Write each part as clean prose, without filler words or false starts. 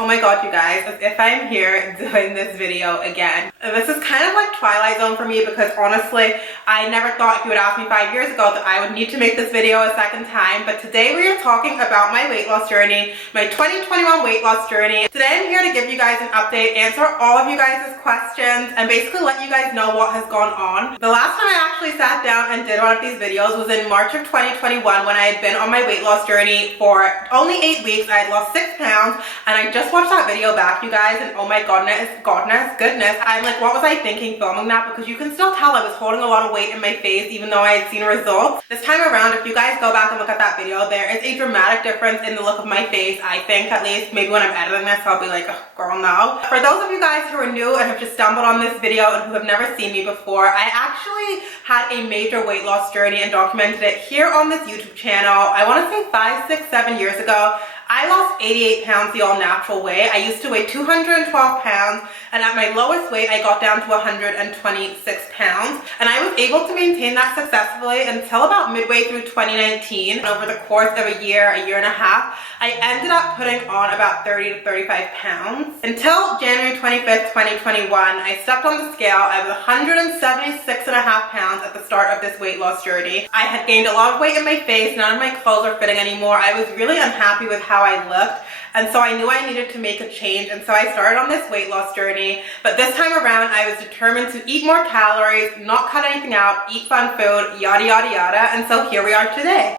Oh my god, you guys, as if I'm here doing this video again. This is kind of like Twilight Zone for me because honestly, I never thought if you would ask me 5 years ago that I would need to make this video a second time. But today we are talking about my weight loss journey, my 2021 weight loss journey. Today I'm here to give you guys an update, answer all of you guys' questions, and basically let you guys know what has gone on. The last time I actually sat down and did one of these videos was in March of 2021 when I had been on my weight loss journey for only 8 weeks. I had lost 6 pounds and I just watched that video back, you guys, and oh my goodness, I'm like, what was I thinking filming that? Because you can still tell I was holding a lot of weight in my face even though I had seen results. This time around, if you guys go back and look at that video, there is a dramatic difference in the look of my face, I think, at least. Maybe when I'm editing this, I'll be like, oh, girl, no. For those of you guys who are new and have just stumbled on this video and who have never seen me before, I actually had a major weight loss journey and documented it here on this YouTube channel. I want to say 5, 6, 7 years ago. I lost 88 pounds the all-natural way. I used to weigh 212 pounds, and at my lowest weight, I got down to 126 pounds. And I was able to maintain that successfully until about midway through 2019. Over the course of a year and a half, I ended up putting on about 30 to 35 pounds. Until January 25th, 2021, I stepped on the scale. I was 176 and a half pounds at the start of this weight loss journey. I had gained a lot of weight in my face. None of my clothes were fitting anymore. I was really unhappy with how I looked, and so I knew I needed to make a change, and so I started on this weight loss journey. But this time around, I was determined to eat more calories, not cut anything out, eat fun food, yada yada yada, and so here we are today.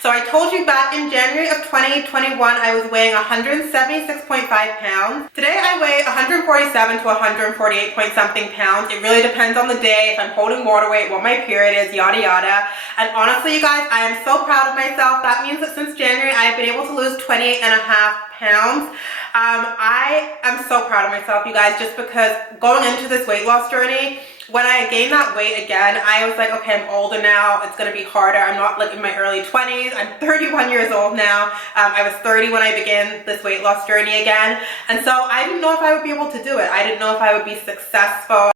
So I told you back in January of 2021, I was weighing 176.5 pounds. Today I weigh 147 to 148 point something pounds. It really depends on the day, if I'm holding water weight, what my period is, yada yada. And honestly, you guys, I am so proud of myself. That means that since January, I have been able to lose 28 and a half pounds. I am so proud of myself, you guys, just because going into this weight loss journey, when I gained that weight again, I was like, okay, I'm older now. It's going to be harder. I'm not like in my early 20s. I'm 31 years old now. I was 30 when I began this weight loss journey again. And so I didn't know if I would be able to do it. I didn't know if I would be successful.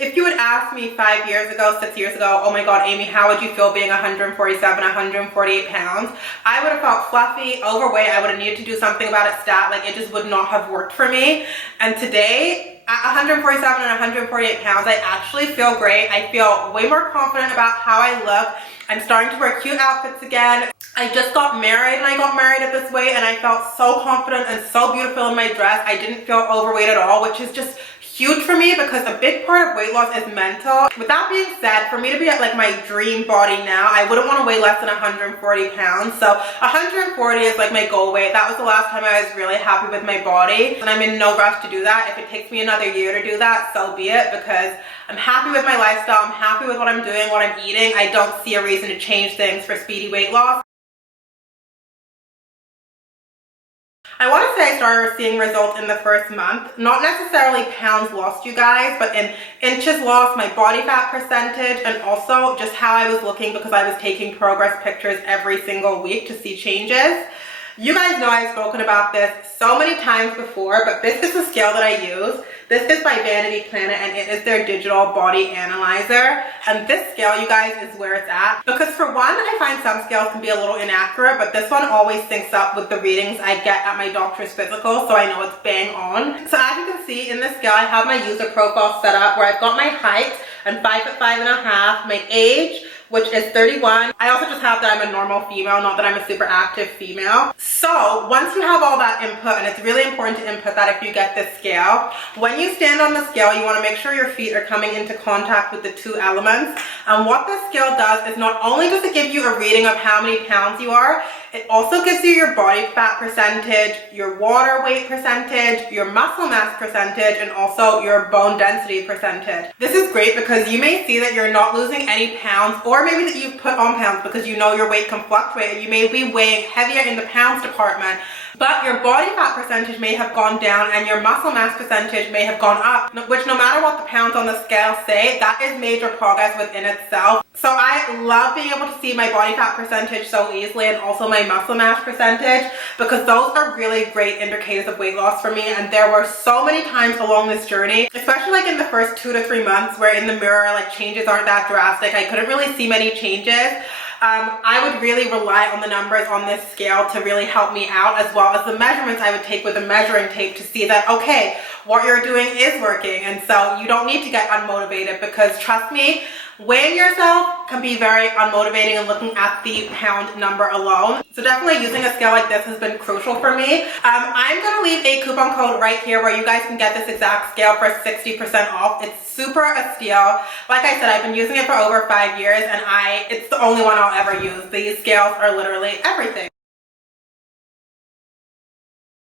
If you had asked me 5 years ago, 6 years ago, oh my god, Amy, how would you feel being 147, 148 pounds? I would have felt fluffy, overweight. I would have needed to do something about it stat. Like, it just would not have worked for me. And today, at 147 and 148 pounds, I actually feel great. I feel way more confident about how I look. I'm starting to wear cute outfits again. I just got married and I got married at this weight and I felt so confident and so beautiful in my dress. I didn't feel overweight at all, which is just huge for me because a big part of weight loss is mental. With that being said, for me to be at like my dream body now, I wouldn't want to weigh less than 140 pounds. So 140 is like my goal weight. That was the last time I was really happy with my body, and I'm in no rush to do that. If it takes me another year to do that, so be it, because I'm happy with my lifestyle. I'm happy with what I'm doing, what I'm eating. I don't see a reason to change things for speedy weight loss. I want to say I started seeing results in the first month. Not necessarily pounds lost, you guys, but in inches lost, my body fat percentage, and also just how I was looking because I was taking progress pictures every single week to see changes. You guys know I've spoken about this so many times before, but this is the scale that I use. This is by Vanity Planet, and it is their digital body analyzer. And this scale, you guys, is where it's at. Because for one, I find some scales can be a little inaccurate, but this one always syncs up with the readings I get at my doctor's physical, so I know it's bang on. So as you can see in this scale, I have my user profile set up where I've got my height, I'm 5'5" and a half, my age, which is 31. I also just have that I'm a normal female, not that I'm a super active female. So once you have all that input, and it's really important to input that if you get this scale, when you stand on the scale, you want to make sure your feet are coming into contact with the two elements. And what this scale does is not only does it give you a reading of how many pounds you are, it also gives you your body fat percentage, your water weight percentage, your muscle mass percentage, and also your bone density percentage. This is great because you may see that you're not losing any pounds, or maybe that you've put on pounds because you know your weight can fluctuate and you may be weighing heavier in the pounds department, but your body fat percentage may have gone down and your muscle mass percentage may have gone up, which no matter what the pounds on the scale say, that is major progress within itself. So I love being able to see my body fat percentage so easily, and also my muscle mass percentage, because those are really great indicators of weight loss for me. And there were so many times along this journey, especially like in the first 2 to 3 months, where in the mirror like changes aren't that drastic. I couldn't really see many changes. I would really rely on the numbers on this scale to really help me out, as well as the measurements I would take with a measuring tape to see that, okay, what you're doing is working. And so you don't need to get unmotivated, because trust me, weighing yourself can be very unmotivating and looking at the pound number alone. So definitely using a scale like this has been crucial for me. I'm going to leave a coupon code right here where you guys can get this exact scale for 60% off. It's super a steal. Like I said, I've been using it for over 5 years, and it's the only one I'll ever use. These scales are literally everything.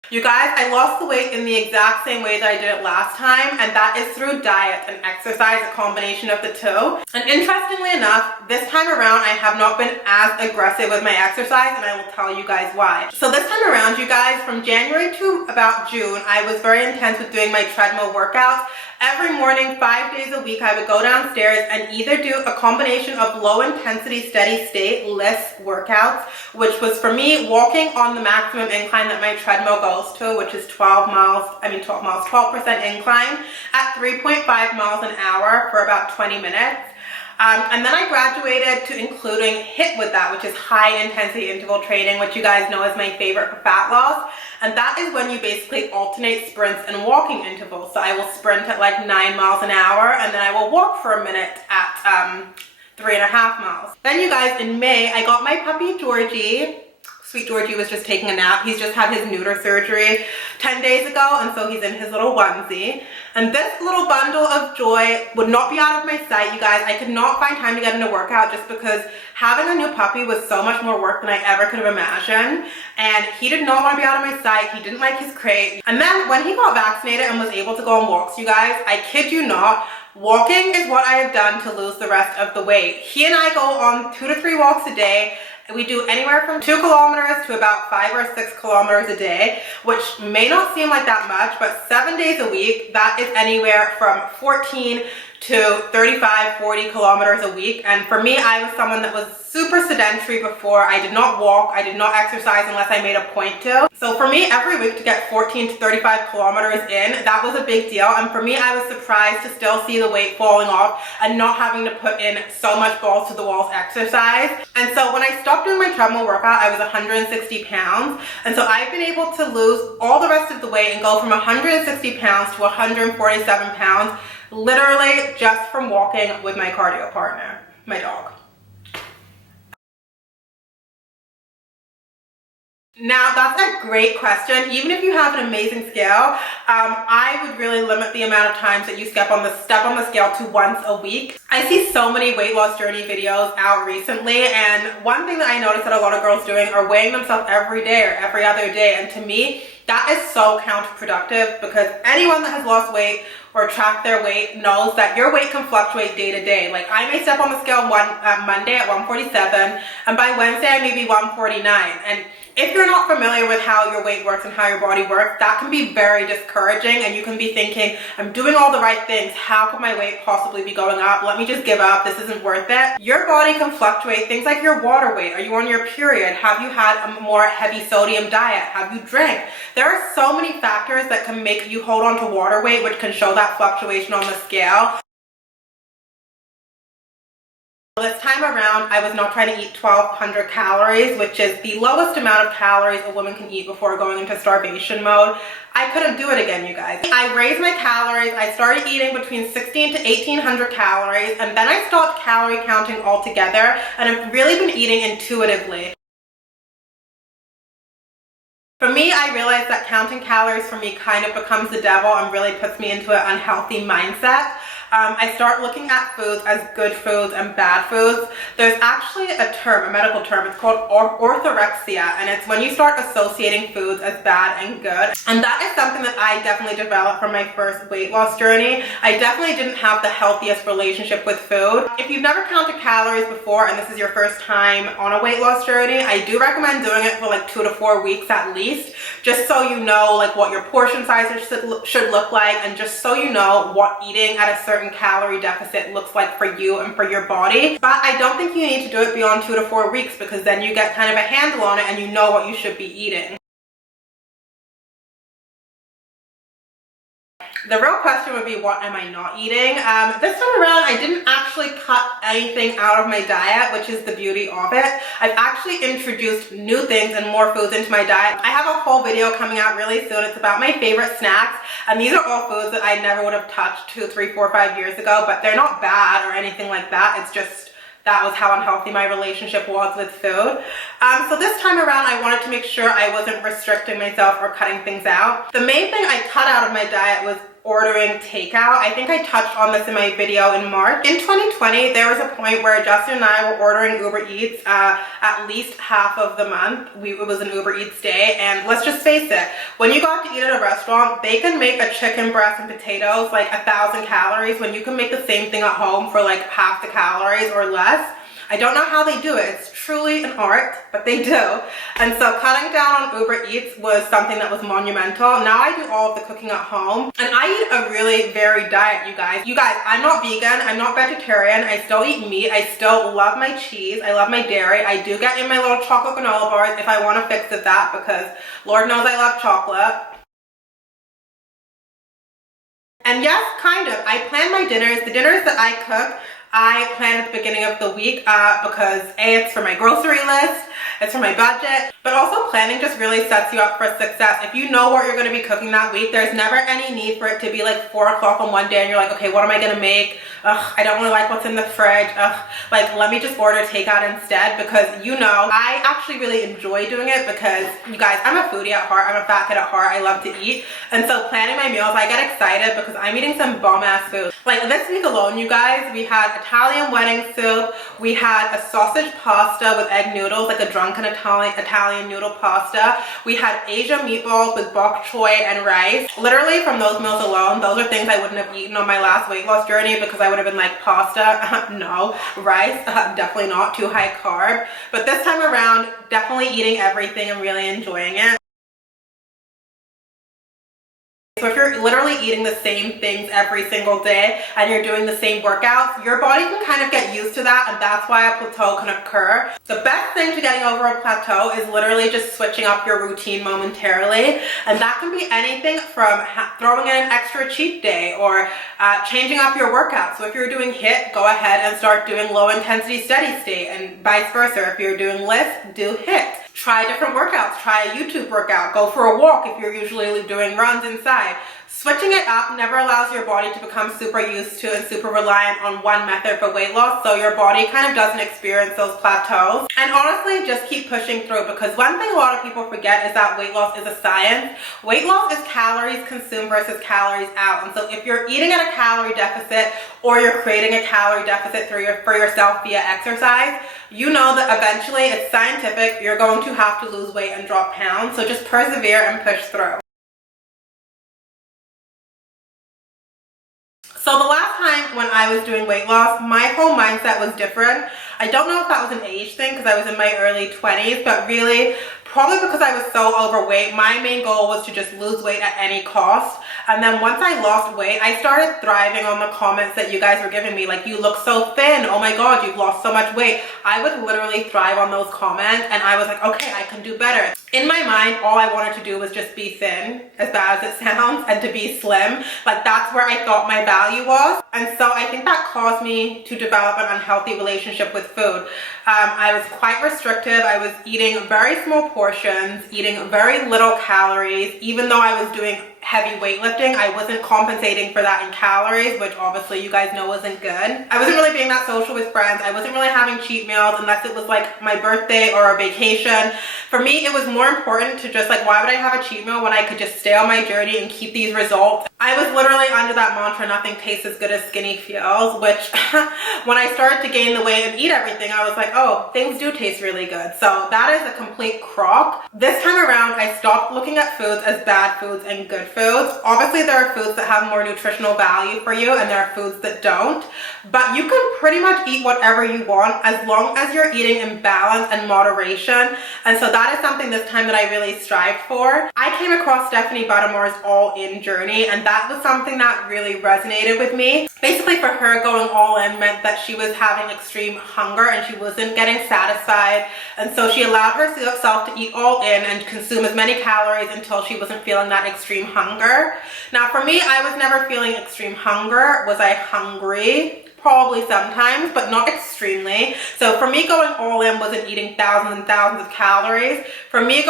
You guys, I lost the weight in the exact same way that I did it last time, and that is through diet and exercise, a combination of the two. And interestingly enough, this time around I have not been as aggressive with my exercise, and I will tell you guys why. So this time around, you guys, from January to about June, I was very intense with doing my treadmill workouts. Every morning, 5 days a week, I would go downstairs and either do a combination of low intensity, steady state, LBS workouts, which was for me walking on the maximum incline that my treadmill goes to, which is 12% incline at 3.5 miles an hour for about 20 minutes. And then I graduated to including HIIT with that, which is high intensity interval training, which you guys know is my favorite for fat loss. And that is when you basically alternate sprints and walking intervals. So I will sprint at like 9 miles an hour, and then I will walk for a minute at 3.5 miles. Then you guys, in May, I got my puppy Georgie. Sweet Georgie was just taking a nap. He's just had his neuter surgery 10 days ago, and so he's in his little onesie. And this little bundle of joy would not be out of my sight, you guys. I could not find time to get in a workout just because having a new puppy was so much more work than I ever could have imagined. And he did not want to be out of my sight. He didn't like his crate. And then when he got vaccinated and was able to go on walks, you guys, I kid you not, walking is what I have done to lose the rest of the weight. He and I go on 2 to 3 walks a day. We do anywhere from 2 kilometers to about 5 or 6 kilometers a day, which may not seem like that much, but 7 days a week, that is anywhere from 14 to 35, 40 kilometers a week. And for me, I was someone that was super sedentary before. I did not walk, I did not exercise unless I made a point to. So for me, every week to get 14 to 35 kilometers in, that was a big deal. And for me, I was surprised to still see the weight falling off and not having to put in so much balls to the walls exercise. And so when I stopped doing my treadmill workout, I was 160 pounds. And so I've been able to lose all the rest of the weight and go from 160 pounds to 147 pounds, literally just from walking with my cardio partner, my dog. Now, that's a great question. Even if you have an amazing scale, I would really limit the amount of times that you step on the scale to once a week. I see so many weight loss journey videos out recently, and one thing that I noticed that a lot of girls doing are weighing themselves every day or every other day. And to me, that is so counterproductive, because anyone that has lost weight or tracked their weight knows that your weight can fluctuate day to day. Like, I may step on the scale Monday at 147, and by Wednesday I may be 149. And if you're not familiar with how your weight works and how your body works, that can be very discouraging, and you can be thinking, I'm doing all the right things, how could my weight possibly be going up? Let me just give up, this isn't worth it. Your body can fluctuate. Things like your water weight, are you on your period? Have you had a more heavy sodium diet? Have you drank? There are so many factors that can make you hold on to water weight, which can show that fluctuation on the scale. This time around, I was not trying to eat 1,200 calories, which is the lowest amount of calories a woman can eat before going into starvation mode. I couldn't do it again, you guys. I raised my calories. I started eating between 1,600 to 1,800 calories, and then I stopped calorie counting altogether, and I've really been eating intuitively. For me, I realized that counting calories for me kind of becomes the devil and really puts me into an unhealthy mindset. I start looking at foods as good foods and bad foods. There's actually a term, a medical term, it's called orthorexia, and it's when you start associating foods as bad and good. And that is something that I definitely developed from my first weight loss journey. I definitely didn't have the healthiest relationship with food. If you've never counted calories before and this is your first time on a weight loss journey, I do recommend doing it for like 2 to 4 weeks at least, just so you know like what your portion sizes should look like, and just so you know what eating at a certain calorie deficit looks like for you and for your body. But I don't think you need to do it beyond 2 to 4 weeks, because then you get kind of a handle on it and you know what you should be eating. The real question would be, what am I not eating? This time around, I didn't actually cut anything out of my diet, which is the beauty of it. I've actually introduced new things and more foods into my diet. I have a whole video coming out really soon. It's about my favorite snacks, and these are all foods that I never would have touched 2, 3, 4, 5 years ago, but they're not bad or anything like that. It's just that was how unhealthy my relationship was with food. So this time around, I wanted to make sure I wasn't restricting myself or cutting things out. The main thing I cut out of my diet was ordering takeout. I think I touched on this in my video in March. In 2020, there was a point where Justin and I were ordering Uber Eats at least half of the month. It was an Uber Eats day, and let's just face it, when you go out to eat at a restaurant, they can make a chicken breast and potatoes like 1,000 calories when you can make the same thing at home for like half the calories or less. I don't know how they do it. It's truly an art, but they do. And so cutting down on Uber Eats was something that was monumental. Now I do all of the cooking at home, and I eat a really varied diet, you guys. You guys, I'm not vegan, I'm not vegetarian, I still eat meat, I still love my cheese, I love my dairy. I do get in my little chocolate granola bars if I want to fix it that, because Lord knows I love chocolate. And yes, kind of, I plan my dinners. The dinners that I cook, I plan at the beginning of the week because A, it's for my grocery list, it's for my budget, but also planning just really sets you up for success. If you know what you're going to be cooking that week, there's never any need for it to be like 4 o'clock on one day and you're like, okay, what am I going to make? Ugh, I don't really like what's in the fridge. Ugh, like let me just order takeout instead, because you know, I actually really enjoy doing it because you guys, I'm a foodie at heart, I'm a fat kid at heart, I love to eat. And so planning my meals, I get excited because I'm eating some bomb ass food. Like this week alone, you guys, we had Italian wedding soup, we had a sausage pasta with egg noodles, like a drunken Italian noodle pasta. We had Asian meatballs with bok choy and rice. Literally from those meals alone, those are things I wouldn't have eaten on my last weight loss journey because I would have been like, pasta, no. Rice, definitely not, too high carb. But this time around, definitely eating everything and really enjoying it. So if you're literally eating the same things every single day and you're doing the same workouts, your body can kind of get used to that, and that's why a plateau can occur. The best thing to getting over a plateau is literally just switching up your routine momentarily, and that can be anything from throwing in an extra cheat day or changing up your workout. So if you're doing HIIT, go ahead and start doing low intensity steady state, and vice versa. If you're doing lift, do HIIT. Try different workouts, try a YouTube workout, go for a walk if you're usually doing runs inside. Switching it up never allows your body to become super used to and super reliant on one method for weight loss, so your body kind of doesn't experience those plateaus. And honestly, just keep pushing through, because one thing a lot of people forget is that weight loss is a science. Weight loss is calories consumed versus calories out. And so if you're eating at a calorie deficit or you're creating a calorie deficit for yourself via exercise, you know that eventually it's scientific, you're going to have to lose weight and drop pounds. So just persevere and push through. So the last time when I was doing weight loss, my whole mindset was different. I don't know if that was an age thing because I was in my early 20s, but really probably because I was so overweight, my main goal was to just lose weight at any cost. And then once I lost weight, I started thriving on the comments that you guys were giving me, like, you look so thin, oh my god, you've lost so much weight. I would literally thrive on those comments, and I was like, okay, I can do better. In my mind, all I wanted to do was just be thin, as bad as it sounds, and to be slim. Like, that's where I thought my value was. And so I think that caused me to develop an unhealthy relationship with food. I was quite restrictive. I was eating very small portions, eating very little calories. Even though I was doing heavy weightlifting, I wasn't compensating for that in calories, which obviously you guys know isn't good. I wasn't really being that social with friends. I wasn't really having cheat meals unless it was like my birthday or a vacation. For me, it was more important to just like, why would I have a cheat meal when I could just stay on my journey and keep these results? I was literally under that mantra, nothing tastes as good as skinny feels, which when I started to gain the weight and eat everything, I was like, oh, things do taste really good. So that is a complete crock. This time around, I stopped looking at foods as bad foods and good foods. Obviously, there are foods that have more nutritional value for you and there are foods that don't, but you can pretty much eat whatever you want as long as you're eating in balance and moderation. And so that is something this time that I really strived for. I came across Stephanie Buttermore's All In journey, and that was something that really resonated with me. Basically, for her, going all in meant that she was having extreme hunger and she wasn't getting satisfied, and so she allowed herself to eat all in and consume as many calories until she wasn't feeling that extreme hunger. Now for me, I was never feeling extreme hunger. Was I hungry? Probably sometimes, but not extremely. So for me, going all in wasn't eating thousands and thousands of calories. For me,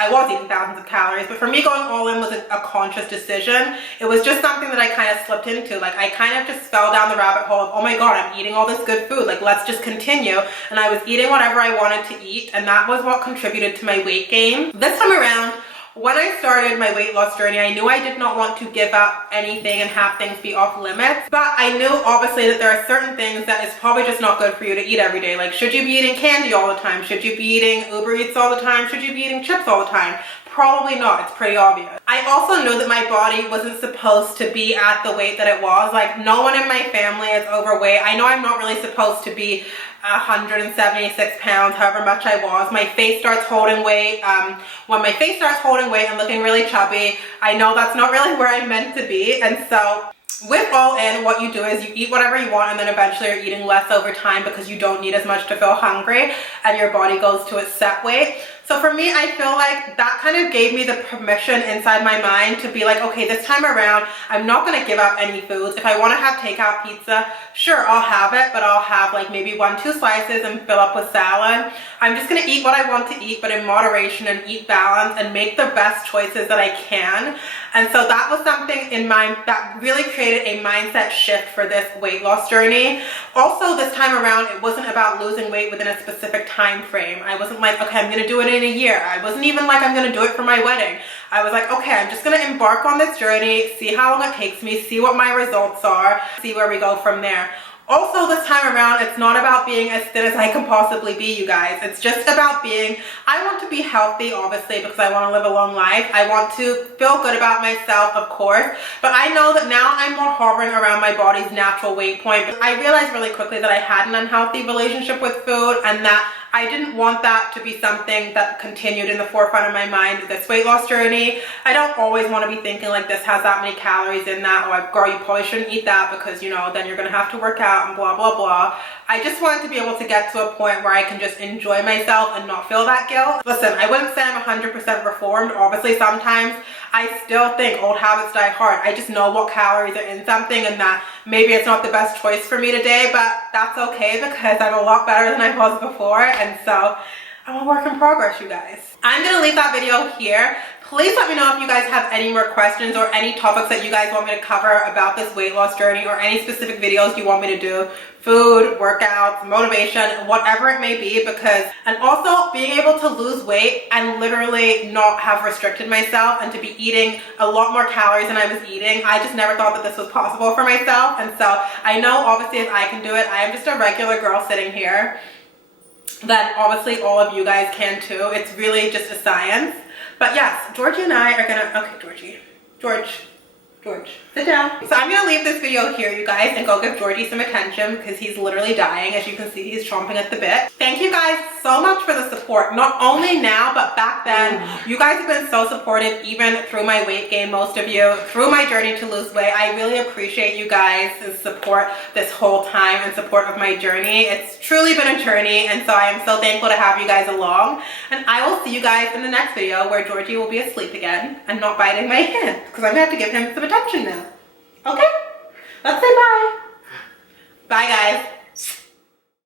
I was eating thousands of calories, but for me, going all in was a conscious decision. It was just something that I kind of slipped into. Like, I kind of just fell down the rabbit hole of, oh my God, I'm eating all this good food. Like, let's just continue. And I was eating whatever I wanted to eat, and that was what contributed to my weight gain. This time around, when I started my weight loss journey, I knew I did not want to give up anything and have things be off limits. But I knew obviously that there are certain things that is probably just not good for you to eat every day. Like, should you be eating candy all the time? Should you be eating Uber Eats all the time? Should you be eating chips all the time? Probably not. It's pretty obvious. I also knew that my body wasn't supposed to be at the weight that it was. Like, no one in my family is overweight. I know I'm not really supposed to be 176 pounds, however much I was. My face starts holding weight. When my face starts holding weight and looking really chubby, I know that's not really where I'm meant to be. And so with all in, what you do is you eat whatever you want, and then eventually you're eating less over time because you don't need as much to feel hungry and your body goes to its set weight. So for me, I feel like that kind of gave me the permission inside my mind to be like, okay, this time around, I'm not going to give up any foods. If I want to have takeout pizza, sure, I'll have it, but I'll have like maybe 1-2 slices and fill up with salad. I'm just going to eat what I want to eat, but in moderation, and eat balanced and make the best choices that I can. And so that was something in mind that really created a mindset shift for this weight loss journey. Also, this time around, it wasn't about losing weight within a specific time frame. I wasn't like, okay, I'm going to do it in a year. I wasn't even like, I'm going to do it for my wedding. I was like, okay, I'm just going to embark on this journey, see how long it takes me, see what my results are, see where we go from there. Also, this time around, it's not about being as thin as I can possibly be, you guys. It's just about being, I want to be healthy, obviously, because I want to live a long life. I want to feel good about myself, of course. But I know that now I'm more hovering around my body's natural weight point. But I realized really quickly that I had an unhealthy relationship with food, and that I didn't want that to be something that continued in the forefront of my mind, this weight loss journey. I don't always want to be thinking like, this has that many calories in that, or girl, you probably shouldn't eat that because, you know, then you're going to have to work out and blah, blah, blah. I just wanted to be able to get to a point where I can just enjoy myself and not feel that guilt. Listen, I wouldn't say I'm 100% reformed. Obviously, sometimes I still think old habits die hard. I just know what calories are in something, and that maybe it's not the best choice for me today, but that's okay because I'm a lot better than I was before. And so I'm a work in progress, you guys. I'm gonna leave that video here. Please let me know if you guys have any more questions or any topics that you guys want me to cover about this weight loss journey, or any specific videos you want me to do. Food, workouts, motivation, whatever it may be, and also being able to lose weight and literally not have restricted myself and to be eating a lot more calories than I was eating. I just never thought that this was possible for myself. And so I know obviously if I can do it, I am just a regular girl sitting here, then obviously all of you guys can too. It's really just a science. But yes, Georgie and I are gonna, okay, George, sit down. So I'm gonna leave this video here, you guys, and go give Georgie some attention because he's literally dying. As you can see, he's chomping at the bit. Thank you guys so much for the support. Not only now, but back then. You guys have been so supportive, even through my weight gain, most of you, through my journey to lose weight. I really appreciate you guys' support this whole time and support of my journey. It's truly been a journey, and so I am so thankful to have you guys along. And I will see you guys in the next video, where Georgie will be asleep again and not biting my hand, because I'm gonna have to give him some attention now. Okay? Let's say bye. Bye, guys.